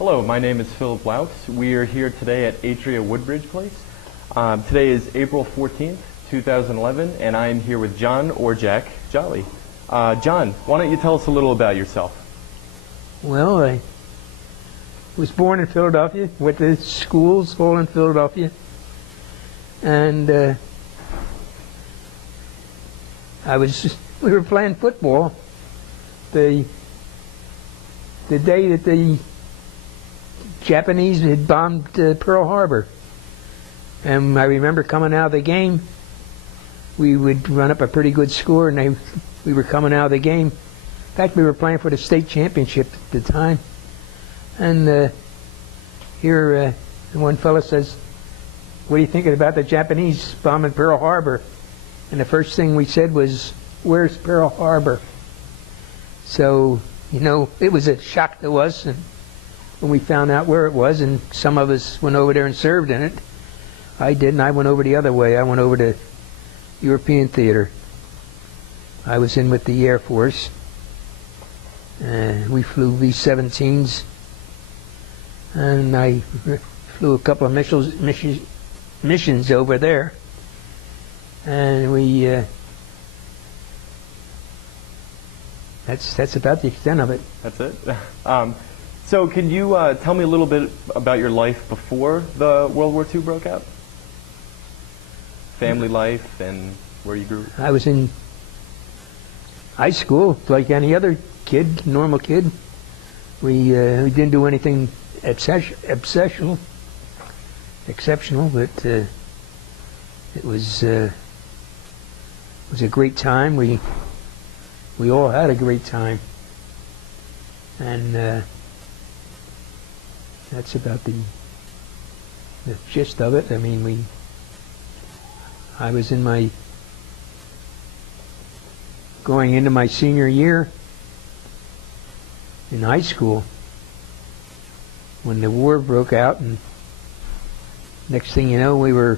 Hello, my name is Philip Loucks. We are here today at Atria Woodbridge Place. Today is April 14th, 2011, and I am here with John or Jack Jolly. John, why don't you tell us a little about yourself? Well, I was born in Philadelphia, went to schools all in Philadelphia, and we were playing football the day that the Japanese had bombed Pearl Harbor. And I remember coming out of the game, we would run up a pretty good score, and we were coming out of the game. In fact, we were playing for the state championship at the time. And here one fellow says, "What are you thinking about the Japanese bombing Pearl Harbor?" And the first thing we said was, "Where's Pearl Harbor?" So, you know, it was a shock to us, and when we found out where it was, and some of us went over there and served in it. I didn't. I went over the other way. I went over to European Theater. I was in with the Air Force. We flew V-17s, and I flew a couple of missions over there. And we that's about the extent of it. That's it? So can you tell me a little bit about your life before the World War II broke out? Family life and where you grew? I was in high school like any other kid, normal kid. We didn't do anything exceptional, but it was a great time. We all had a great time, and that's about the gist of it. I mean, I was going into my senior year in high school when the war broke out, and next thing you know,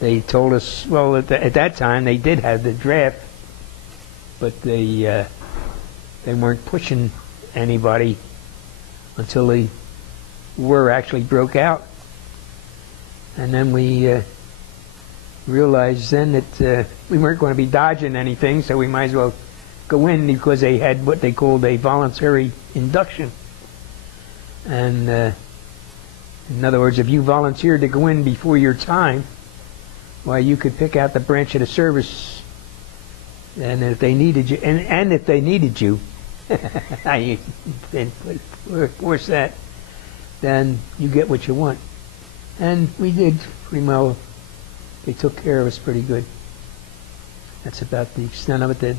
they told us, well, at that time they did have the draft, but they weren't pushing anybody until the war actually broke out. And then we realized then that we weren't going to be dodging anything, so we might as well go in, because they had what they called a voluntary induction. And in other words, if you volunteered to go in before your time, why, you could pick out the branch of the service, and if they needed you, and if they needed you, force that, then you get what you want. And we did pretty well. They took care of us pretty good. That's about the extent of it.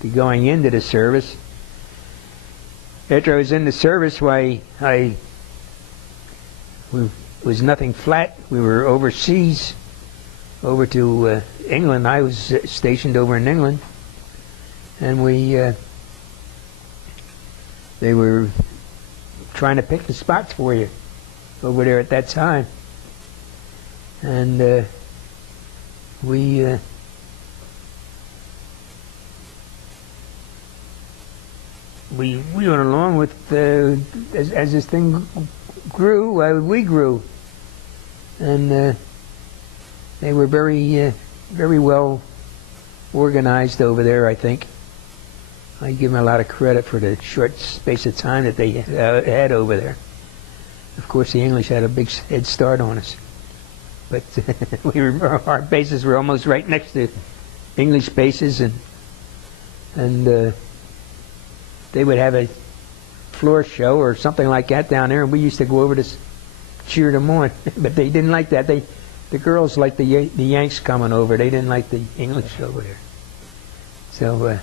The going into the service. After I was in the service, why, it was nothing flat. We were overseas, over to England. I was stationed over in England, and they were trying to pick the spots for you over there at that time. And we went along with, as this thing grew, we grew. And they were very well organized over there, I think. I give them a lot of credit for the short space of time that they had over there. Of course, the English had a big head start on us, but our bases were almost right next to English bases, and they would have a floor show or something like that down there, and we used to go over to cheer them on. But they didn't like that. The girls liked the Yanks coming over. They didn't like the English over there. So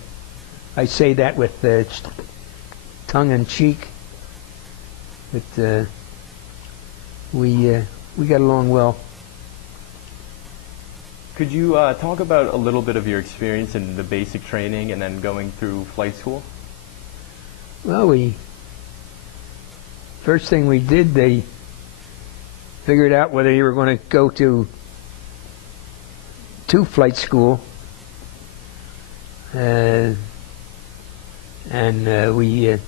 I say that with tongue in cheek, but we got along well. Could you talk about a little bit of your experience in the basic training and then going through flight school? Well, first thing we did, they figured out whether you were going to go to flight school, and we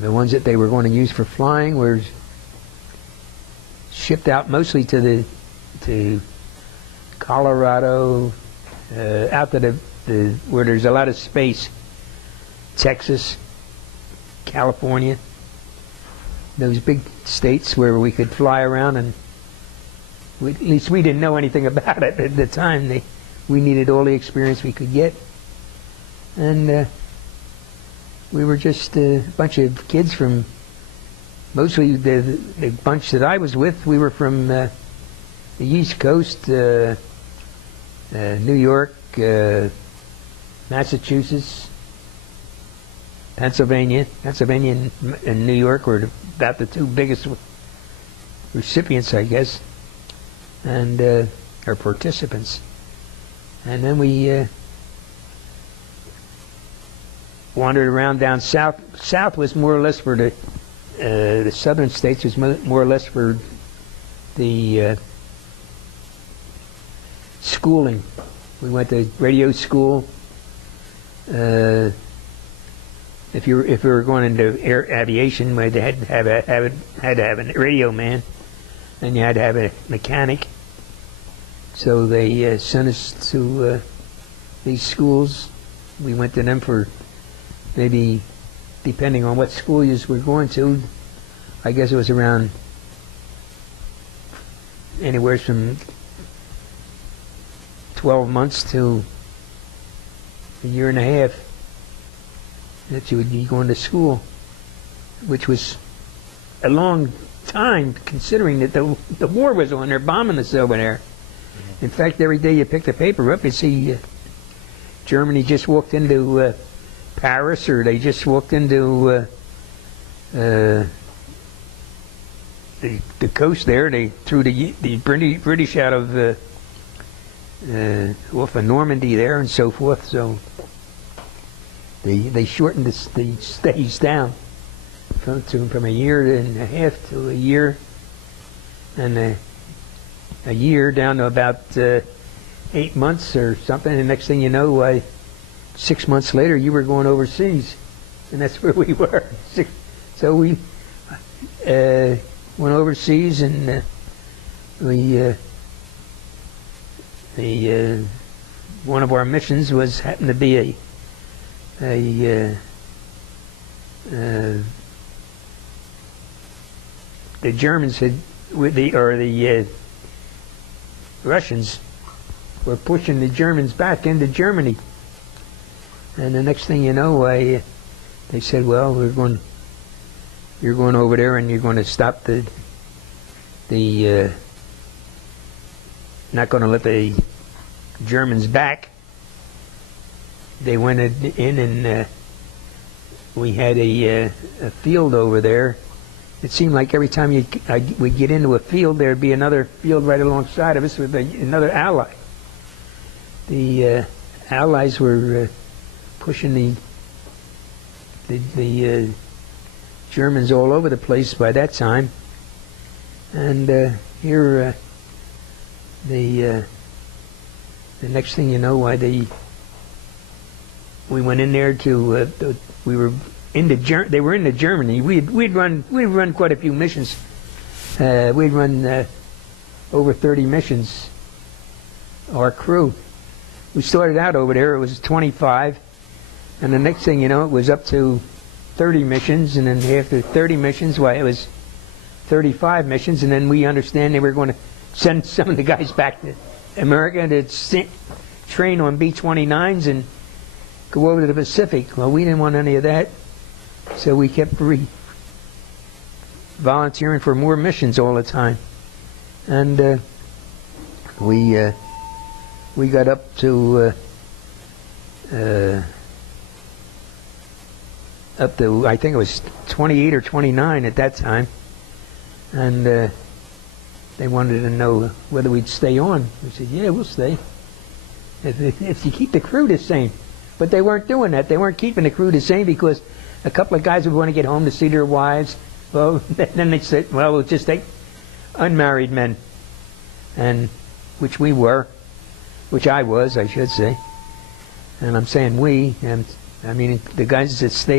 The ones that they were going to use for flying were shipped out mostly to Colorado, out to the where there's a lot of space, Texas, California, those big states where we could fly around, and at least we didn't know anything about it at the time. We needed all the experience we could get, and we were just a bunch of kids from, mostly the bunch that I was with, we were from the East Coast, New York, Massachusetts, Pennsylvania and New York were about the two biggest recipients, I guess, and or participants. And then we wandered around down south. South was more or less for the southern states was more or less for the schooling. We went to radio school. If we were going into aviation, we had to have a radio man, and you had to have a mechanic. So they sent us to these schools. We went to them for maybe, depending on what school you were going to, I guess it was around anywhere from 12 months to a year and a half that you would be going to school, which was a long time considering that the war was on. They're bombing us over there. In fact, every day you pick the paper up, you see Germany just walked into Paris, or they just walked into the coast there. They threw the British out of off of Normandy there and so forth. So they shortened the stays down from a year and a half to a year, and a year down to about 8 months or something. And the next thing you know, 6 months later, you were going overseas, and that's where we were. So we went overseas, and one of our missions happened to be the Germans the Russians were pushing the Germans back into Germany, and the next thing you know, they said, "Well, you're going over there, and you're going to stop not going to let the Germans back." They went in, and we had a field over there. It seemed like every time we'd get into a field, there'd be another field right alongside of us with another ally. The Allies were pushing the Germans all over the place by that time, and here the next thing you know, we went in there to they were into Germany. We'd run quite a few missions. We'd run over 30 missions. Our crew. We started out over there. It was 25, and the next thing you know, it was up to 30 missions, and then after 30 missions, it was 35 missions, and then we understand they were going to send some of the guys back to America to train on B-29s and go over to the Pacific. Well, we didn't want any of that, so we kept volunteering for more missions all the time, and we got up to I think it was 28 or 29 at that time, and they wanted to know whether we'd stay on. We said, "Yeah, we'll stay if you keep the crew the same." But they weren't doing that. They weren't keeping the crew the same because a couple of guys would want to get home to see their wives. Well, then they said, "Well, we'll just take unmarried men," and which we were, which I was, I should say. And I'm saying we, and I mean the guys that stayed